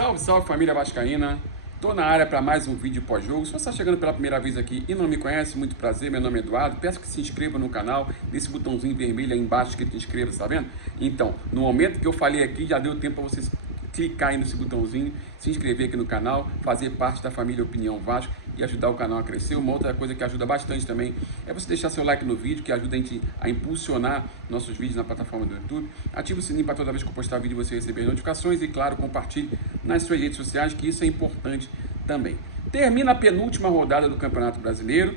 Salve, salve família vascaína. Tô na área para mais um vídeo pós-jogo. Se você está chegando pela primeira vez aqui e não me conhece, muito prazer, meu nome é Eduardo. Peço que se inscreva no canal, nesse botãozinho vermelho aí embaixo escrito inscreva-se, tá vendo? Então, no momento que eu falei aqui, já deu tempo para vocês clicar aí nesse botãozinho, se inscrever aqui no canal, fazer parte da família Opinião Vasco e ajudar o canal a crescer. Uma outra coisa que ajuda bastante também é você deixar seu like no vídeo, que ajuda a gente a impulsionar nossos vídeos na plataforma do YouTube. Ative o sininho para toda vez que eu postar vídeo você receber notificações e, claro, compartilhe nas suas redes sociais, que isso é importante também. Termina a penúltima rodada do Campeonato Brasileiro.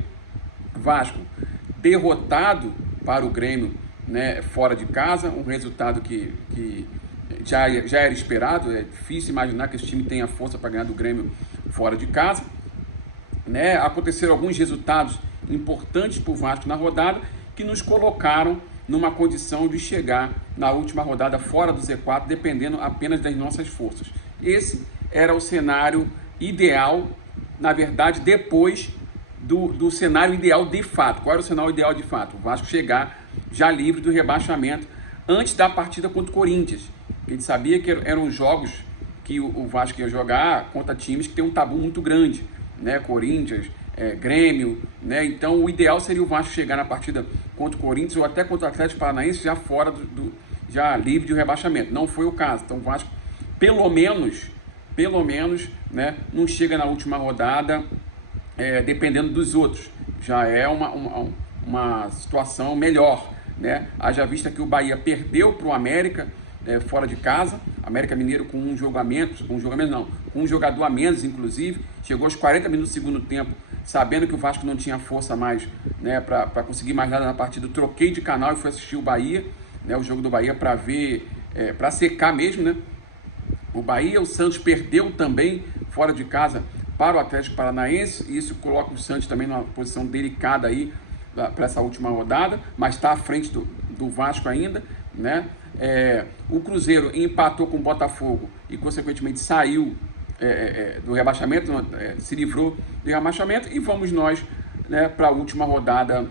Vasco derrotado para o Grêmio, né, fora de casa, um resultado que já era esperado. É difícil imaginar que esse time tenha força para ganhar do Grêmio fora de casa, né? Aconteceram alguns resultados importantes para o Vasco na rodada que nos colocaram numa condição de chegar na última rodada fora do Z4, dependendo apenas das nossas forças. Esse era o cenário ideal, na verdade, depois do cenário ideal de fato. Qual era o cenário ideal de fato? O Vasco chegar já livre do rebaixamento antes da partida contra o Corinthians. A gente sabia que eram jogos que o Vasco ia jogar contra times que tem um tabu muito grande, né? Corinthians, Grêmio, né? Então o ideal seria o Vasco chegar na partida contra o Corinthians ou até contra o Atlético Paranaense já fora já livre de rebaixamento. Não foi o caso. Então o Vasco pelo menos, né, não chega na última rodada dependendo dos outros. Já é uma situação melhor, né? Haja vista que o Bahia perdeu para o América fora de casa, América Mineiro com um jogador a menos, inclusive, chegou aos 40 minutos do segundo tempo, sabendo que o Vasco não tinha força mais, né, para conseguir mais nada na partida. Troquei de canal e fui assistir o Bahia, né, o jogo do Bahia, para ver, para secar mesmo, né? O Bahia, o Santos perdeu também fora de casa para o Atlético Paranaense, e isso coloca o Santos também numa posição delicada aí para essa última rodada, mas está à frente do Vasco ainda, né? O Cruzeiro empatou com o Botafogo e consequentemente saiu do rebaixamento, se livrou do rebaixamento, e vamos nós, né, para a última rodada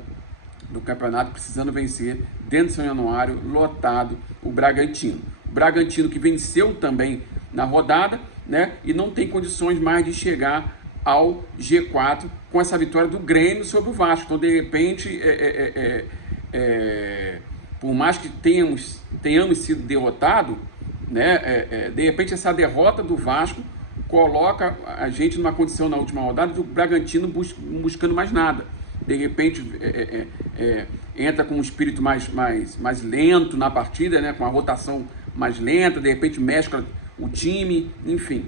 do campeonato, precisando vencer dentro de São Januário, lotado, o Bragantino. O Bragantino que venceu também na rodada, né, e não tem condições mais de chegar ao G4 com essa vitória do Grêmio sobre o Vasco. Então, de repente, por mais que tenhamos sido derrotados, né, de repente essa derrota do Vasco coloca a gente numa condição na última rodada do Bragantino buscando mais nada. De repente entra com um espírito mais lento na partida, né, com a rotação mais lenta, de repente mescla o time, enfim.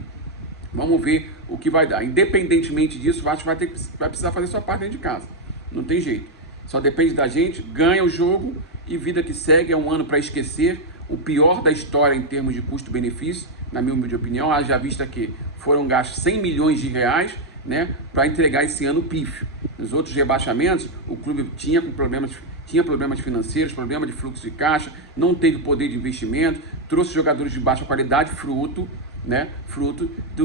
Vamos ver o que vai dar. Independentemente disso, o Vasco vai precisar fazer sua parte dentro de casa. Não tem jeito. Só depende da gente, ganha o jogo e vida que segue. É um ano para esquecer, o pior da história em termos de custo-benefício, na minha humilde opinião, haja vista que foram gastos 100 milhões de reais, né, para entregar esse ano pífio. Nos outros rebaixamentos, o clube tinha problemas financeiros, problema de fluxo de caixa, não teve poder de investimento, trouxe jogadores de baixa qualidade, fruto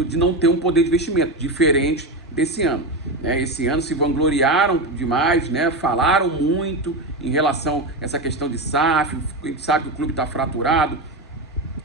de não ter um poder de investimento, diferente desse ano. Esse ano se vangloriaram demais, né? Falaram muito em relação a essa questão de SAF, a gente sabe que o clube está fraturado,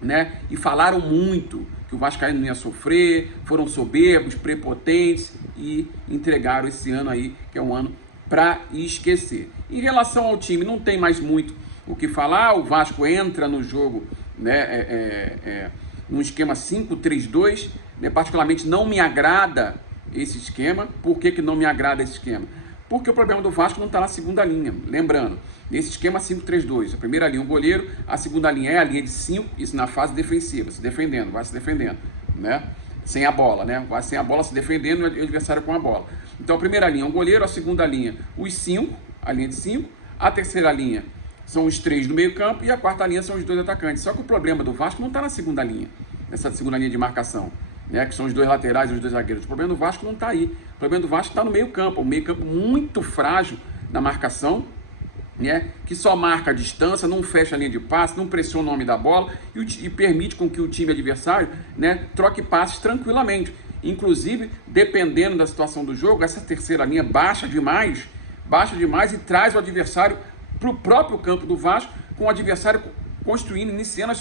né? E falaram muito que o Vascaíno não ia sofrer, foram soberbos, prepotentes e entregaram esse ano aí, que é um ano para esquecer. Em relação ao time, não tem mais muito o que falar. O Vasco entra no jogo, né, num esquema 5-3-2, né? Particularmente não me agrada esse esquema. Por que não me agrada esse esquema? Porque o problema do Vasco não está na segunda linha. Lembrando, nesse esquema 5-3-2, a primeira linha é o goleiro, a segunda linha é a linha de 5, isso na fase defensiva, vai se defendendo, né? Sem a bola, né? Vai sem a bola, se defendendo, e o adversário com a bola. Então a primeira linha é o goleiro, a segunda linha os 5, a linha de 5, a terceira linha são os 3 do meio campo e a quarta linha são os 2 atacantes. Só que o problema do Vasco não está na segunda linha, nessa segunda linha de marcação, né, que são os 2 laterais e os 2 zagueiros. O problema do Vasco não está aí. O problema do Vasco está no meio campo. O meio campo muito frágil na marcação, né, que só marca a distância, não fecha a linha de passe, não pressiona o nome da bola e permite com que o time adversário, né, troque passes tranquilamente. Inclusive, dependendo da situação do jogo, essa terceira linha baixa demais e traz o adversário para o próprio campo do Vasco, com o adversário construindo, iniciando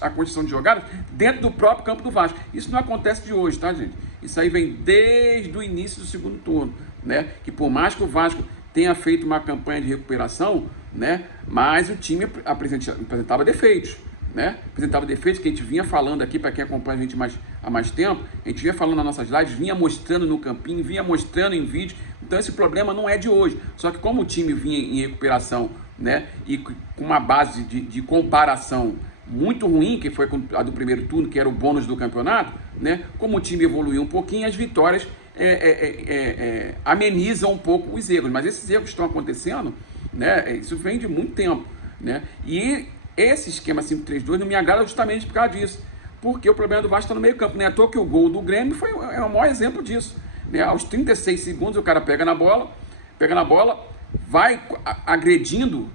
a construção de jogadas dentro do próprio campo do Vasco. Isso não acontece de hoje, tá, gente? Isso aí vem desde o início do segundo turno, né? Que por mais que o Vasco tenha feito uma campanha de recuperação, né? Mas o time apresentava defeitos, né? Apresentava defeitos que a gente vinha falando aqui, para quem acompanha a gente há mais tempo, a gente vinha falando nas nossas lives, vinha mostrando no campinho, vinha mostrando em vídeo. Então esse problema não é de hoje. Só que como o time vinha em recuperação, né? E com uma base de comparação muito ruim, que foi a do primeiro turno, que era o bônus do campeonato, né? Como o time evoluiu um pouquinho, as vitórias amenizam um pouco os erros. Mas esses erros que estão acontecendo, né? Isso vem de muito tempo, né? E esse esquema 5-3-2 não me agrada justamente por causa disso. Porque o problema do Vasco está no meio campo. Não é à toa que o gol do Grêmio é o maior exemplo disso, né? Aos 36 segundos o cara pega na bola, vai agredindo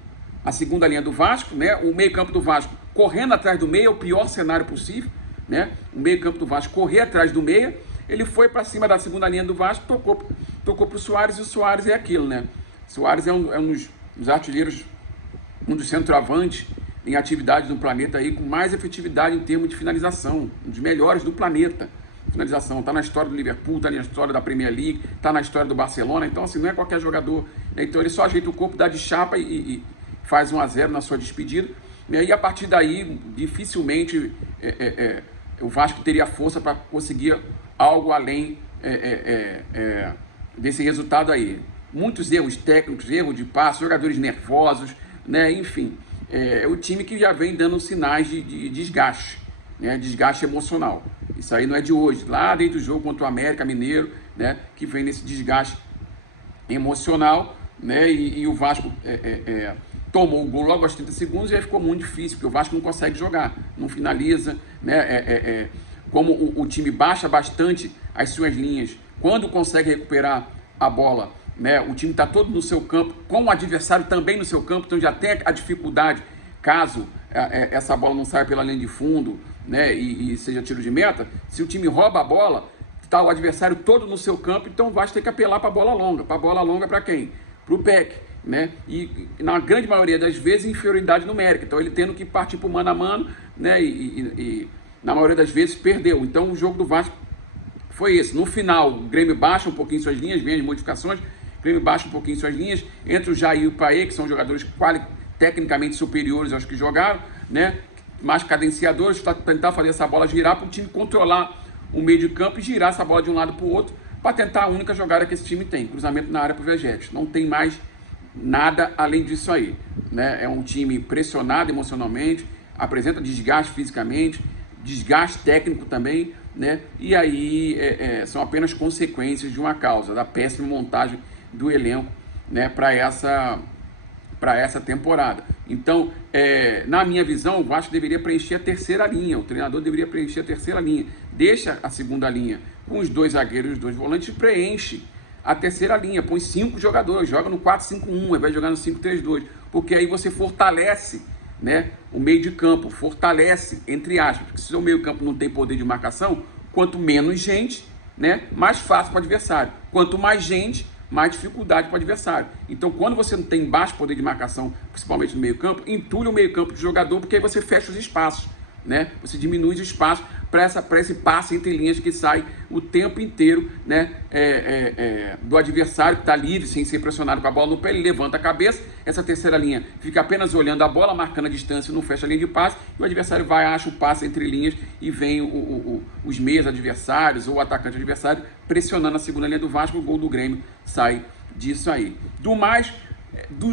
a segunda linha do Vasco, né? O meio campo do Vasco correndo atrás do meia, é o pior cenário possível, né? O meio campo do Vasco correr atrás do meia, ele foi para cima da segunda linha do Vasco, tocou para o Soares, e o Soares é aquilo, né? Soares é um dos artilheiros, um dos centroavantes em atividade no planeta aí, com mais efetividade em termos de finalização, um dos melhores do planeta. Finalização, tá na história do Liverpool, tá na história da Premier League, tá na história do Barcelona, então assim, não é qualquer jogador, né? Então ele só ajeita o corpo, dá de chapa e faz 1-0 na sua despedida, né? E a partir daí, dificilmente o Vasco teria força para conseguir algo além desse resultado aí. Muitos erros técnicos, erro de passe, jogadores nervosos, né? Enfim, é o time que já vem dando sinais de desgaste, né? Desgaste emocional. Isso aí não é de hoje, lá dentro do jogo contra o América Mineiro, né? Que vem nesse desgaste emocional, né? E o Vasco tomou o gol logo aos 30 segundos e aí ficou muito difícil, porque o Vasco não consegue jogar, não finaliza, né? Como o time baixa bastante as suas linhas, quando consegue recuperar a bola, né? O time está todo no seu campo, com o adversário também no seu campo, então já tem a dificuldade, caso essa bola não saia pela linha de fundo, né? E seja tiro de meta. Se o time rouba a bola, está o adversário todo no seu campo, então o Vasco tem que apelar para a bola longa. Para a bola longa para quem? Para o Peck, né? E na grande maioria das vezes inferioridade numérica, então ele tendo que partir para o mano a mano, né? E na maioria das vezes perdeu. Então o jogo do Vasco foi esse. No final o Grêmio baixa um pouquinho suas linhas, vem as modificações, o Grêmio baixa um pouquinho suas linhas, entre o Jair e o Paê, que são jogadores tecnicamente superiores aos que jogaram, né? Mais cadenciadores, para tentar fazer essa bola girar, para o time controlar o meio de campo e girar essa bola de um lado para o outro, para tentar a única jogada que esse time tem, cruzamento na área para o Vegetes. Não tem mais nada além disso aí, né? É um time pressionado emocionalmente, apresenta desgaste fisicamente, desgaste técnico também, né? E aí são apenas consequências de uma causa, da péssima montagem do elenco, né? Para essa temporada. Então, na minha visão, o Vasco deveria preencher a terceira linha, o treinador deveria preencher a terceira linha, deixa a segunda linha com os dois zagueiros e os dois volantes, preenche a terceira linha, põe 5 jogadores, joga no 4-5-1, ao invés de jogar no 5-3-2, porque aí você fortalece, né, o meio de campo, fortalece, entre aspas, porque se o meio campo não tem poder de marcação, quanto menos gente, né, mais fácil para o adversário, quanto mais gente, mais dificuldade para o adversário. Então, quando você não tem baixo poder de marcação, principalmente no meio campo, entulha o meio campo de jogador, porque aí você fecha os espaços, né? Você diminui os espaços para esse passe entre linhas que sai o tempo inteiro, né? Do adversário que está livre, sem ser pressionado com a bola no pé, ele levanta a cabeça, essa terceira linha fica apenas olhando a bola, marcando a distância, não fecha a linha de passe, e o adversário vai, acha o passe entre linhas e vem os meias adversários ou o atacante adversário pressionando a segunda linha do Vasco. O gol do Grêmio sai disso aí.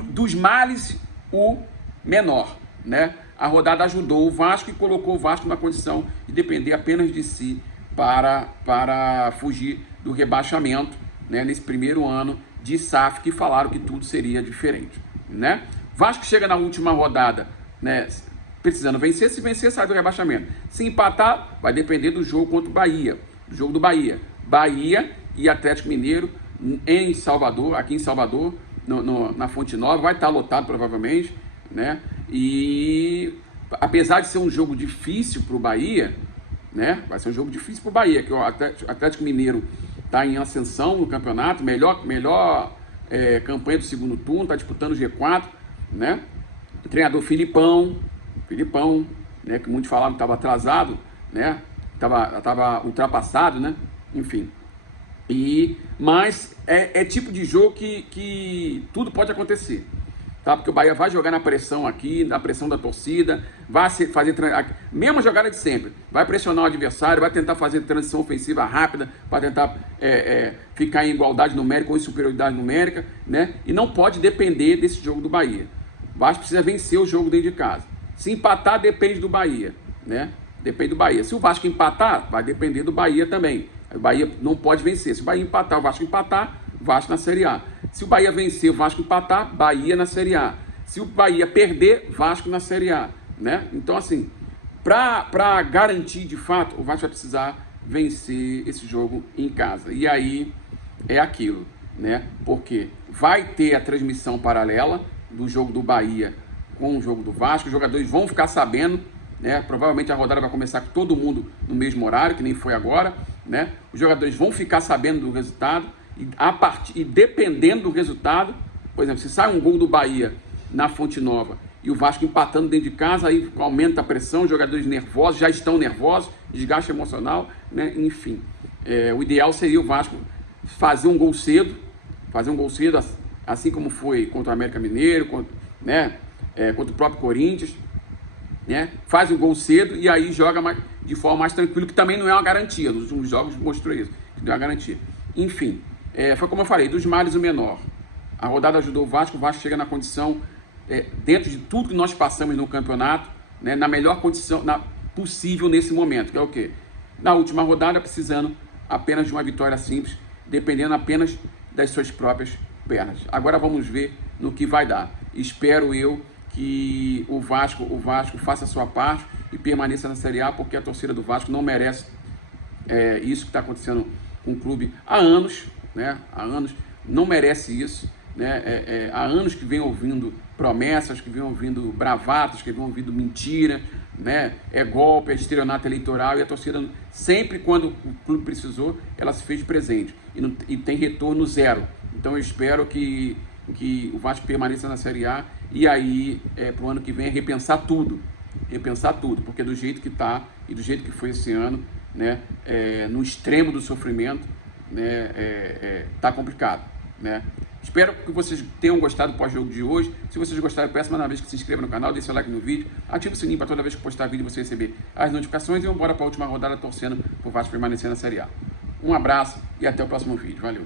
Dos males, o menor, né? A rodada ajudou o Vasco e colocou o Vasco na condição de depender apenas de si para fugir do rebaixamento, né, nesse primeiro ano de SAF, que falaram que tudo seria diferente, né? Vasco chega na última rodada, né, precisando vencer. Se vencer, sai do rebaixamento. Se empatar, vai depender do jogo contra o Bahia, do jogo do Bahia. Bahia e Atlético Mineiro em Salvador, aqui em Salvador, na Fonte Nova, vai estar lotado provavelmente, né? E apesar de ser um jogo difícil para o Bahia, né? Vai ser um jogo difícil para o Bahia, que o Atlético Mineiro está em ascensão no campeonato, melhor campanha do segundo turno, está disputando o G4, né? O treinador Filipão Filipão, né, que muitos falavam que estava atrasado, né, estava ultrapassado, né, enfim. Mas é tipo de jogo que tudo pode acontecer, tá? Porque o Bahia vai jogar na pressão aqui, na pressão da torcida, vai fazer mesma jogada de sempre, vai pressionar o adversário, vai tentar fazer transição ofensiva rápida, para tentar ficar em igualdade numérica ou em superioridade numérica, né? E não pode depender desse jogo do Bahia. O Vasco precisa vencer o jogo dentro de casa. Se empatar, depende do Bahia, né? Depende do Bahia. Se o Vasco empatar, vai depender do Bahia também. O Bahia não pode vencer. Se o Bahia empatar, o Vasco empatar, Vasco na Série A. Se o Bahia vencer, o Vasco empatar, Bahia na Série A. Se o Bahia perder, Vasco na Série A, né? Então, assim, para garantir de fato, o Vasco vai precisar vencer esse jogo em casa. E aí é aquilo, né? Porque vai ter a transmissão paralela do jogo do Bahia com o jogo do Vasco. Os jogadores vão ficar sabendo, né? Provavelmente a rodada vai começar com todo mundo no mesmo horário, que nem foi agora, né? Os jogadores vão ficar sabendo do resultado e dependendo do resultado, por exemplo, se sai um gol do Bahia na Fonte Nova e o Vasco empatando dentro de casa, aí aumenta a pressão, os jogadores nervosos, já estão nervosos, desgaste emocional, né? Enfim, o ideal seria o Vasco fazer um gol cedo, assim como foi contra o América Mineiro, contra o próprio Corinthians, né? Faz um gol cedo e aí joga de forma mais tranquila, que também não é uma garantia. Nos últimos jogos mostrou isso, que não é uma garantia. Enfim, foi como eu falei, dos males o menor. A rodada ajudou o Vasco chega na condição, dentro de tudo que nós passamos no campeonato, né, na melhor condição possível nesse momento, que é o quê? Na última rodada, precisando apenas de uma vitória simples, dependendo apenas das suas próprias pernas. Agora vamos ver no que vai dar. Espero eu que o Vasco faça a sua parte e permaneça na Série A, porque a torcida do Vasco não merece isso que está acontecendo com o clube há anos, né? Há anos, não merece isso, né? Há anos que vem ouvindo promessas, que vem ouvindo bravatas, que vem ouvindo mentira, né? É golpe, é estelionato eleitoral, e a torcida sempre, quando o clube precisou, ela se fez presente e tem retorno zero. Então eu espero que o Vasco permaneça na Série A e aí para o ano que vem repensar tudo, porque do jeito que está e do jeito que foi esse ano, né, no extremo do sofrimento, né, tá complicado, né? Espero que vocês tenham gostado do pós-jogo de hoje. Se vocês gostaram, peço mais uma vez que se inscreva no canal, deixe seu like no vídeo, ative o sininho para toda vez que postar vídeo você receber as notificações e vamos embora para a última rodada torcendo para o Vasco permanecer na Série A. Um abraço e até o próximo vídeo. Valeu!